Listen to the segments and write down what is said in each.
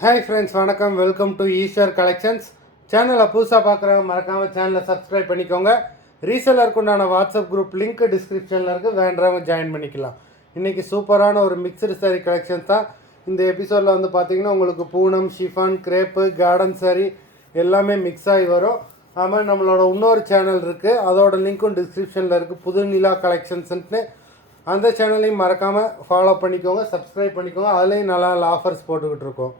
Hi friends, வணக்கம். Welcome to Eswar collections. சேனலை புதுசாக பார்க்குறவங்க மறக்காமல் சேனலை சப்ஸ்கிரைப் பண்ணிக்கோங்க. ரீசெல்லருக்கு உண்டான வாட்ஸ்அப் குரூப் லிங்க் டிஸ்கிரிப்ஷனில் இருக்குது, வேண்டவங்க ஜாயின் பண்ணிக்கலாம். இன்றைக்கி சூப்பரான ஒரு மிக்சடு சாரீ கலெக்ஷன்ஸ் தான். இந்த எபிசோடில் வந்து பார்த்திங்கன்னா உங்களுக்கு Poonam, chiffon, crepe, garden sari எல்லாமே மிக்ஸ் ஆகி வரும். அது மாதிரி நம்மளோட இன்னொரு சேனல் இருக்குது, அதோட லிங்க்கும் டிஸ்கிரிப்ஷனில் இருக்குது, புது நிலா கலெக்ஷன்ஸ்ன்ட்டு. அந்த சேனலையும் மறக்காமல் ஃபாலோ பண்ணிக்கோங்க, சப்ஸ்கிரைப் பண்ணிக்கோங்க. அதுலேயும் நல்லா ஆஃபர்ஸ் போட்டுக்கிட்டு இருக்கோம்.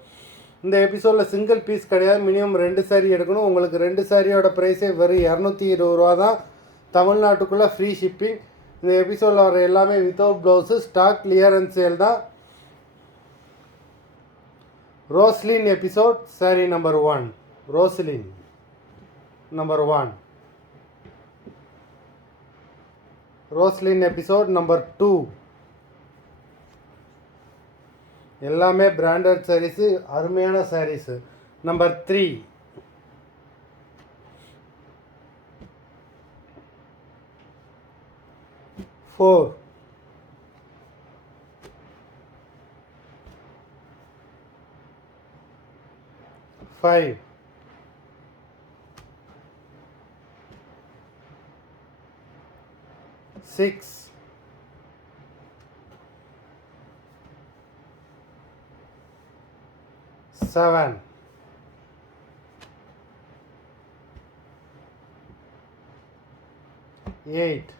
இந்த எபிசோடில் சிங்கிள் பீஸ் கிடையாது, மினிமம் 2 சாரீ எடுக்கணும். உங்களுக்கு 2 சாரியோட ப்ரைஸே வெறும் 220 ரூபா தான். தமிழ்நாட்டுக்குள்ளே ஃப்ரீ ஷிப்பிங். இந்த எபிசோடில் வர எல்லாமே without blouse, stock clearance sale தான். Roslin episode sari number 1. Roslin number 1. Roslin episode number 2. எல்லாமே பிராண்டட் சாரீஸு, அருமையான சாரீஸு. நம்பர் 3. 4. 5. 6. 7. 8.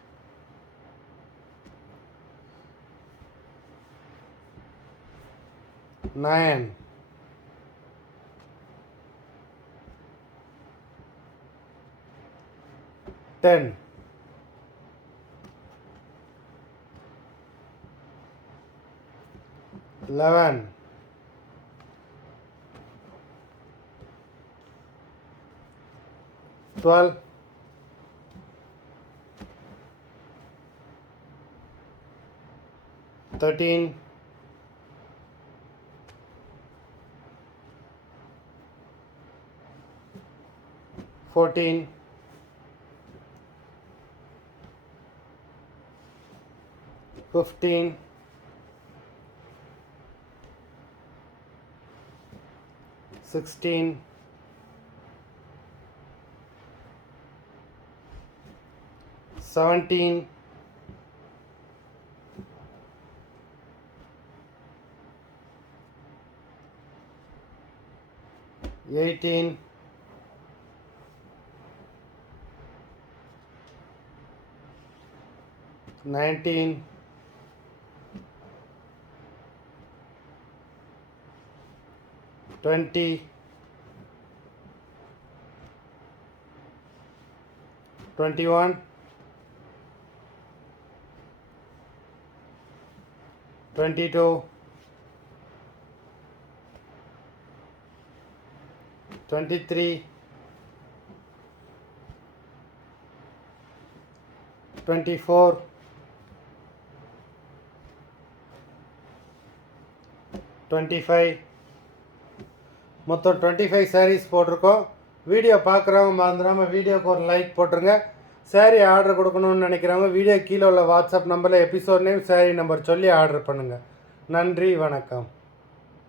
9. 10. 11. 12. 13. 14. 15. 16. 17. 18. 19. 20. 21. 22. 23. 24. 25. மொத்தம் 25 சாரீஸ் போட்டிருக்கோம். வீடியோ பார்க்குறவங்க மறந்துடாமல் வீடியோக்கு ஒரு லைக் போட்டுருங்க. சாரீ ஆர்டர் கொடுக்கணும்னு நினைக்கிறவங்க வீடியோ கீழே உள்ள வாட்ஸ்அப் நம்பரில் எபிசோட் நேம், சாரீ நம்பர் சொல்லி ஆர்டர் பண்ணுங்கள். நன்றி, வணக்கம்.